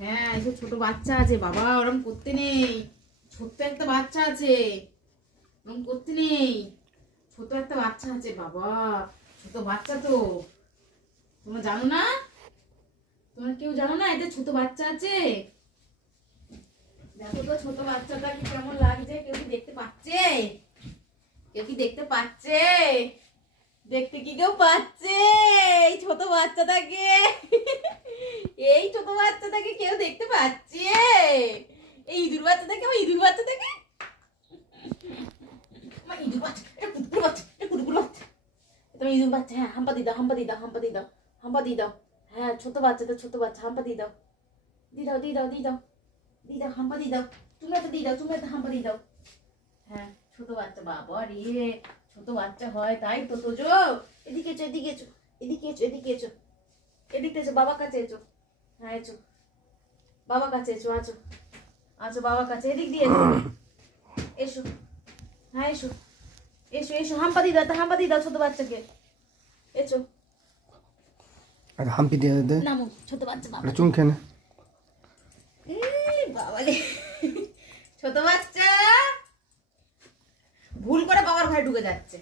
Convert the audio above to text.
হ্যাঁ, এই যে ছোট বাচ্চা আছে বাবা, ওরম করতে নেই। ছোট্ট একটা বাচ্চা আছে, ওরম করতে নেই। ছোট একটা বাচ্চা আছে বাবা, ছোট বাচ্চা তো। তোমরা জানো না? তোমরা কেউ জানো না এতে ছোট বাচ্চা আছে? দেখো তো ছোট বাচ্চাটা কি কেমন লাগছে, কেউ কি দেখতে পাচ্ছে? কেউ কি দেখতে পাচ্ছে? দেখতে কি কেউ পাচ্ছে এই ছোট বাচ্চাটাকে? এই ছোট বাচ্চাটাকে কেউ দেখতে পাচ্ছে? এই ইঁদুর বাচ্চাটাকে, ওই ইঁদুর বাচ্চাটাকে, আমার ইঁদুর বাচ্চা, এটা কুকুর বাচ্চা, এটা কুকুর বাচ্চা। তুমি ইঁদুর বাচ্চা, হ্যাঁ হাম্পা দিয়ে দাও, হাম্পা দিয়ে দাও, হাম্পা দিয়ে দাও, হাম্পা দিয়ে দাও। হ্যাঁ ছোট বাচ্চাটা, ছোট বাচ্চা, হাম্পা দিয়ে দাও, দিয়ে দাও, দিয়ে দাও, দিয়ে দাও, দিয়ে দাও, হাম্পা দিয়ে দাও। তুমি একটা দিয়ে দাও, তুমি একটা হাম্পা দিয়ে দাও। হ্যাঁ ছোট বাচ্চা বাবা রে, ছোট বাচ্চা হয় তাই তো। তোজো এদিকে এসো, এদিকে এসো, এদিকে এসো, এদিকে এসো, এদিকে এসো, বাবার কাছে এসো। হ্যাঁ এসো, বাবার কাছে এসো, আছো আছো বাবার কাছে, এদিক দিয়ে এসো, এসো। হ্যাঁ এসো, এসো এসো, হাম্পা দিয়ে দাও, হাম্পা দিয়ে দাও ছোট বাচ্চাকে। এসো, আর হাম্পি দিয়ে দে, নামো ছোট বাচ্চা বাবা। চুম খেয়ে নে। বাবা রে, ছোট বাচ্চা ভুল করে বাবার ঘরে ঢুকে যাচ্ছে।